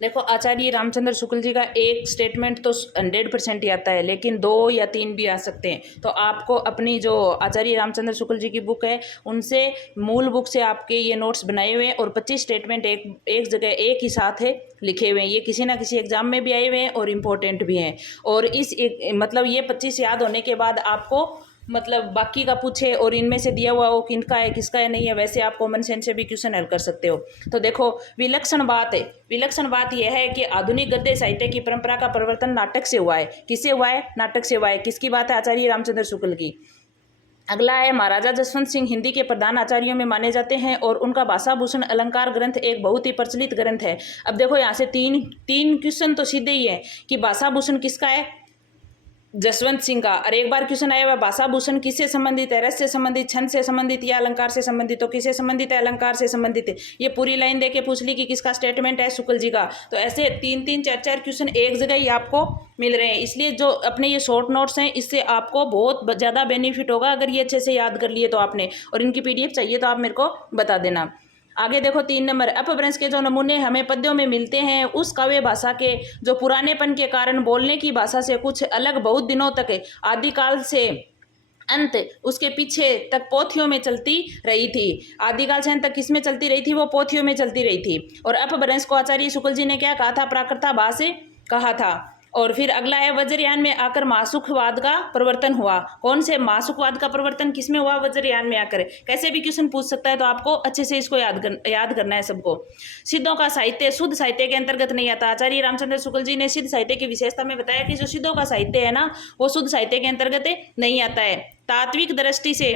देखो, आचार्य रामचंद्र शुक्ल जी का एक स्टेटमेंट तो 100% ही आता है, लेकिन 2 या 3 भी आ सकते हैं। तो आपको अपनी जो आचार्य रामचंद्र शुक्ल जी की बुक है, उनसे मूल बुक से आपके ये नोट्स बनाए हुए हैं और 25 स्टेटमेंट एक जगह एक ही साथ है लिखे हुए हैं। ये किसी ना किसी एग्जाम में भी आए हुए हैं और इम्पोर्टेंट भी हैं। और मतलब ये 25 याद होने के बाद आपको मतलब बाकी का पूछे और इनमें से दिया हुआ हो किनका है किसका है नहीं है, वैसे आप कॉमन सेंस से भी क्वेश्चन हल कर सकते हो। तो देखो, विलक्षण बात यह है कि आधुनिक गद्य साहित्य की परंपरा का परिवर्तन नाटक से हुआ है। किससे हुआ है? नाटक से हुआ है। किसकी बात है? आचार्य रामचंद्र शुक्ल की। अगला है, महाराजा जसवंत सिंह हिंदी के प्रधान आचार्यों में माने जाते हैं और उनका भाषा भूषण अलंकार ग्रंथ एक बहुत ही प्रचलित ग्रंथ है। अब देखो, यहाँ से तीन तीन क्वेश्चन तो सीधे ही है कि भाषा भूषण किसका है? जसवंत सिंह का। और एक बार क्वेश्चन आया हुआ, भाषा भूषण किससे संबंधित है? रस से संबंधित, छंद से संबंधित या अलंकार से संबंधित? तो किससे संबंधित है? अलंकार से संबंधित है। ये पूरी लाइन देके पूछ ली कि किसका स्टेटमेंट है? शुक्ल जी का। तो ऐसे 3-3, 4-4 क्वेश्चन एक जगह ही आपको मिल रहे हैं। इसलिए जो अपने ये शॉर्ट नोट्स हैं, इससे आपको बहुत ज़्यादा बेनिफिट होगा अगर ये अच्छे से याद कर लिए तो आपने। और इनकी PDF चाहिए तो आप मेरे को बता देना। आगे देखो, 3 नंबर, अपभ्रंश के जो नमूने हमें पद्यों में मिलते हैं, उस काव्य भाषा के जो पुरानेपन के कारण बोलने की भाषा से कुछ अलग बहुत दिनों तक आदिकाल से अंत उसके पीछे तक पोथियों में चलती रही थी। आदिकाल से अंत तक किसमें चलती रही थी? वो पोथियों में चलती रही थी। और अपभ्रंश को आचार्य शुक्ल जी ने क्या कहा था? प्राकृताभास कहा था। और फिर अगला है, वज्रयान में आकर मासुखवाद का प्रवर्तन हुआ। कौन से मासुखवाद का प्रवर्तन किसमें हुआ? वज्रयान में आकर। कैसे भी क्वेश्चन पूछ सकता है, तो आपको अच्छे से इसको याद करना है सबको। सिद्धों का साहित्य शुद्ध साहित्य के अंतर्गत नहीं आता। आचार्य रामचंद्र शुक्ल जी ने सिद्ध साहित्य की विशेषता में बताया कि जो सिद्धों का साहित्य है ना, वो शुद्ध साहित्य के अंतर्गत नहीं आता है। तात्विक दृष्टि से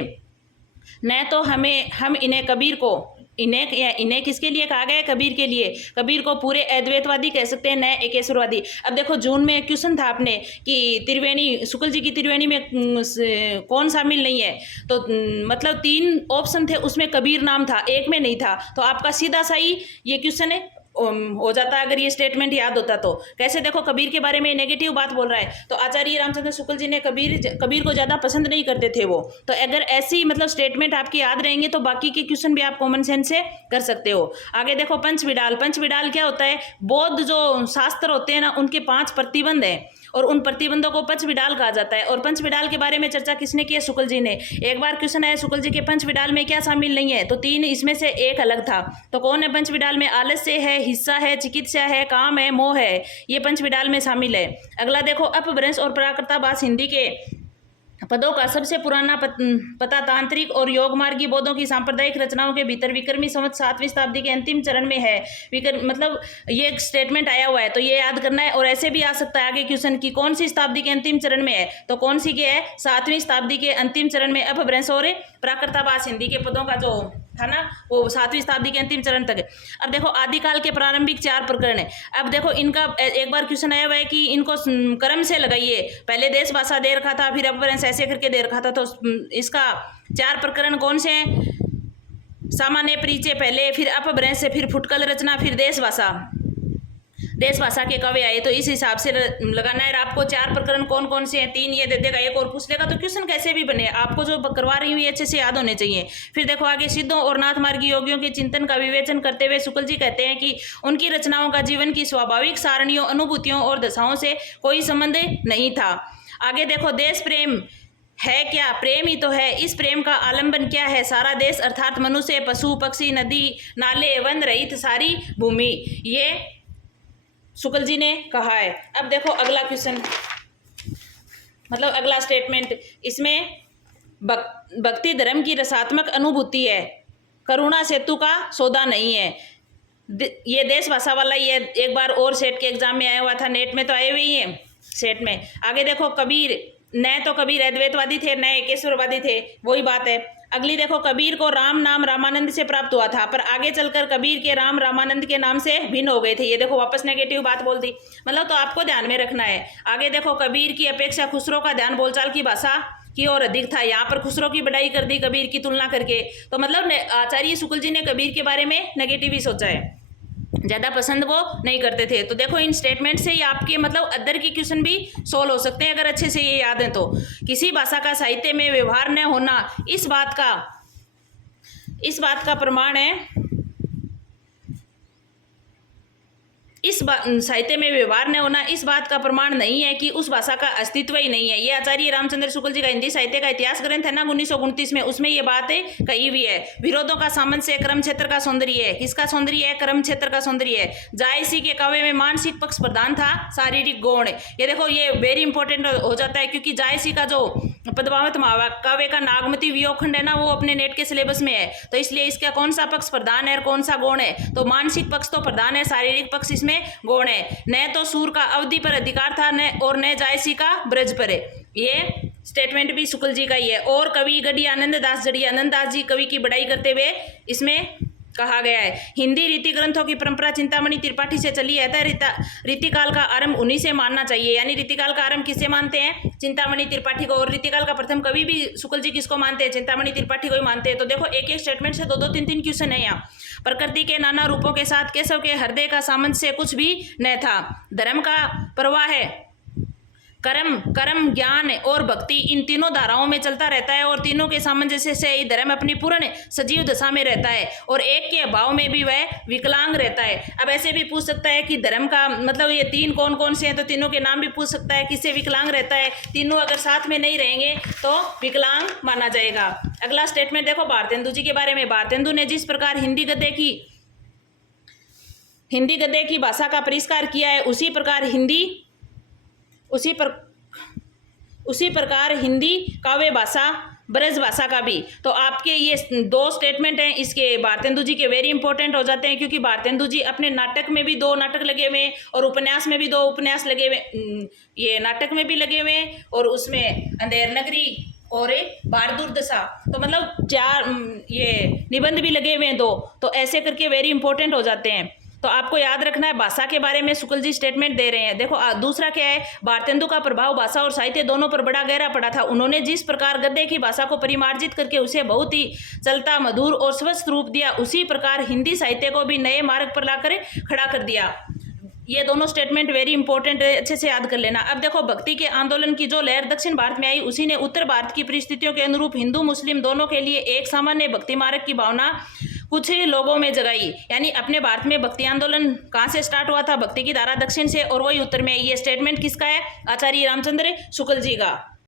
न तो हम इन्हें कबीर को, इन्हें किसके लिए कहा गया है? कबीर के लिए। कबीर को पूरे अद्वैतवादी कह सकते हैं, न एकेश्वरवादी। अब देखो, जून में क्वेश्चन था आपने कि त्रिवेणी, शुक्ल जी की त्रिवेणी में कौन शामिल नहीं है? तो मतलब 3 ऑप्शन थे, उसमें कबीर नाम था, एक में नहीं था। तो आपका सीधा सा ही ये क्वेश्चन है हो जाता अगर ये स्टेटमेंट याद होता तो। कैसे? देखो, कबीर के बारे में नेगेटिव बात बोल रहा है, तो आचार्य रामचंद्र शुक्ल जी ने कबीर को ज़्यादा पसंद नहीं करते थे वो। तो अगर ऐसी मतलब स्टेटमेंट आपकी याद रहेंगे तो बाकी के क्वेश्चन भी आप कॉमन सेंस से कर सकते हो। आगे देखो, पंचविडाल। पंचविडाल क्या होता है? बौद्ध जो शास्त्र होते हैं ना, उनके 5 प्रतिबंध हैं और उन प्रतिबंधों को पंचविडाल कहा जाता है। और पंचविडाल के बारे में चर्चा किसने की है? शुक्ल जी ने। एक बार क्वेश्चन आया, शुक्ल जी के पंचविडाल में क्या शामिल नहीं है? तो 3 इसमें से एक अलग था। तो कौन है पंचविडाल में? आलस्य है, हिस्सा है, चिकित्सा है, काम है, मोह है। ये पंचविडाल में शामिल है। अगला देखो, अपभ्रंश और प्राकृताभास हिंदी के पदों का सबसे पुराना पता तांत्रिक और योगमार्गी बौद्धों की सांप्रदायिक रचनाओं के भीतर विक्रमी संवत 7वीं शताब्दी के अंतिम चरण में है। मतलब ये एक स्टेटमेंट आया हुआ है, तो ये याद करना है। और ऐसे भी आ सकता है आगे क्वेश्चन की कौन सी शताब्दी के अंतिम चरण में है? तो कौन सी के है? 7वीं शताब्दी के अंतिम चरण में अपभ्रंश और प्राकृताभास हिंदी के पदों का जो था ना, वो 7वीं शताब्दी के अंतिम चरण तक है। अब देखो, आदिकाल के प्रारंभिक 4 प्रकरण है। अब देखो, इनका एक बार क्वेश्चन आया हुआ है कि इनको क्रम से लगाइए। पहले देश भाषा दे रखा था, फिर अपभ्रंश ऐसे करके दे रखा था। तो इसका 4 प्रकरण कौन से हैं? सामान्य परिचय पहले, फिर अपभ्रंश, फिर फुटकल रचना, फिर देश भाषा के काव्य आए। तो इस हिसाब से लगाना है आपको। 4 प्रकरण कौन कौन से हैं? 3 ये दे देगा, एक और पूछ लेगा। तो क्वेश्चन कैसे भी बने, आपको जो करवा रही हूँ ये अच्छे से याद होने चाहिए। फिर देखो आगे, सिद्धों और नाथ मार्गी योगियों के चिंतन का विवेचन करते हुए शुक्ल जी कहते हैं कि उनकी रचनाओं का जीवन की स्वाभाविक सारणियों, अनुभूतियों और दशाओं से कोई संबंध नहीं था। आगे देखो, देश प्रेम है क्या? प्रेम ही तो है। इस प्रेम का आलंबन क्या है? सारा देश अर्थात मनुष्य, पशु, पक्षी, नदी, नाले, वन रहित सारी भूमि। ये शुक्ल जी ने कहा है। अब देखो अगला क्वेश्चन, मतलब अगला स्टेटमेंट, इसमें भक्ति धर्म की रसात्मक अनुभूति है, करुणा सेतु का सौदा नहीं है। ये देश भाषा वाला ये एक बार और सेट के एग्जाम में आया हुआ था, नेट में तो आए हुए ही है सेट में। आगे देखो, कबीर, न तो कबीर अद्वैतवादी थे, न एकेश्वरवादी थे, वही बात है। अगली देखो, कबीर को राम नाम रामानंद से प्राप्त हुआ था, पर आगे चलकर कबीर के राम रामानंद के नाम से भिन्न हो गए थे। ये देखो, वापस नेगेटिव बात बोल दी, मतलब तो आपको ध्यान में रखना है। आगे देखो, कबीर की अपेक्षा खुसरो का ध्यान बोलचाल की भाषा की ओर अधिक था। यहाँ पर खुसरो की बढ़ाई कर दी कबीर की तुलना करके। तो मतलब आचार्य शुक्ल जी ने कबीर के बारे में नेगेटिव ही सोचा है, ज़्यादा पसंद वो नहीं करते थे। तो देखो, इन स्टेटमेंट से ही आपके मतलब अदर के क्वेश्चन भी सोल्व हो सकते हैं अगर अच्छे से ये याद है तो। किसी भाषा का साहित्य में व्यवहार न होना, इस बात का प्रमाण है इस साहित्य में व्यवहार न होना इस बात का प्रमाण नहीं है कि उस भाषा का अस्तित्व ही नहीं है। ये आचार्य रामचंद्र शुक्ल जी का हिंदी साहित्य का इतिहास ग्रंथ है ना 1929 में, उसमें ये बातें कही हुई है। विरोधों का सामंजस्य कर्म क्षेत्र का सौंदर्य है। किसका सौंदर्य है? कर्म क्षेत्र का सौंदर्य है। जायसी के काव्य में मानसिक पक्ष प्रधान था, शारीरिक गौण। ये देखो ये वेरी इंपॉर्टेंट हो जाता है, क्योंकि जायसी का जो पद्मावत महाकाव्य का नागमती वियोगखंड है ना, वो अपने नेट के सिलेबस में है। तो इसलिए इसका कौन सा पक्ष प्रधान है और कौन सा गौण है? तो मानसिक पक्ष तो प्रधान है, शारीरिक पक्ष इसमें गौण है। न तो सूर का अवधि पर अधिकार था न जायसी का ब्रज पर है। ये स्टेटमेंट भी शुक्ल जी का ही है। और कवि गढ़ी आनंद दास जड़ी आनंद दास जी कवि की बड़ाई करते हुए इसमें कहा गया है। हिंदी रीति ग्रंथों की परंपरा चिंतामणि त्रिपाठी से चली है। रीतिकाल का आरंभ उन्हीं से मानना चाहिए। यानी रीतिकाल का आरंभ किससे मानते हैं? चिंतामणि त्रिपाठी को। और रीतिकाल का प्रथम कवि भी शुक्ल जी किसको मानते हैं? चिंतामणि त्रिपाठी को ही मानते हैं। तो देखो एक एक स्टेटमेंट से दो तीन क्वेश्चन है यहाँ। प्रकृति के नाना रूपों के साथ केशव के हृदय का सामंजस्य कुछ भी न था। धर्म का प्रवाह है, कर्म ज्ञान और भक्ति इन तीनों धाराओं में चलता रहता है, और तीनों के सामंजस्य से ही धर्म अपनी पूर्ण सजीव दशा में रहता है, और एक के अभाव में भी वह विकलांग रहता है। अब ऐसे भी पूछ सकता है कि धर्म का मतलब ये तीन कौन कौन से हैं, तो तीनों के नाम भी पूछ सकता है। किससे विकलांग रहता है? तीनों अगर साथ में नहीं रहेंगे तो विकलांग माना जाएगा। अगला स्टेटमेंट देखो भारतेंदु जी के बारे में। भारतेंदु ने जिस प्रकार हिंदी गद्य की भाषा का परिष्कार किया है, उसी प्रकार हिंदी काव्य भाषा ब्रज भाषा का भी। तो आपके ये दो स्टेटमेंट हैं, इसके भारतेंदु जी के वेरी इंपॉर्टेंट हो जाते हैं, क्योंकि भारतेंदु जी अपने नाटक में भी 2 नाटक लगे हुए हैं, और उपन्यास में भी 2 उपन्यास लगे हुए, ये नाटक में भी लगे हुए हैं, और उसमें अंधेर नगरी और बार दुर्दशा, तो मतलब 4 ये निबंध भी लगे हुए हैं 2। तो ऐसे करके वेरी इंपॉर्टेंट हो जाते हैं। तो आपको याद रखना है भाषा के बारे में शुक्ल जी स्टेटमेंट दे रहे हैं। देखो दूसरा क्या है, भारतेंदु का प्रभाव भाषा और साहित्य दोनों पर बड़ा गहरा पड़ा था। उन्होंने जिस प्रकार गद्य की भाषा को परिमार्जित करके उसे बहुत ही चलता, मधुर और स्वस्थ रूप दिया, उसी प्रकार हिंदी साहित्य को भी नए मार्ग पर लाकर खड़ा कर दिया। ये दोनों स्टेटमेंट वेरी इंपॉर्टेंट है, अच्छे से याद कर लेना। अब देखो भक्ति के आंदोलन की जो लहर दक्षिण भारत में आई, उसी ने उत्तर भारत की परिस्थितियों के अनुरूप हिंदू मुस्लिम दोनों के लिए एक सामान्य भक्ति मार्ग की भावना कुछ ही लोगों में जगाई। यानी अपने भारत में भक्ति आंदोलन कहाँ से स्टार्ट हुआ था? भक्ति की धारा दक्षिण से, और वही उत्तर में। ये स्टेटमेंट किसका है? आचार्य रामचंद्र शुक्ल जी का।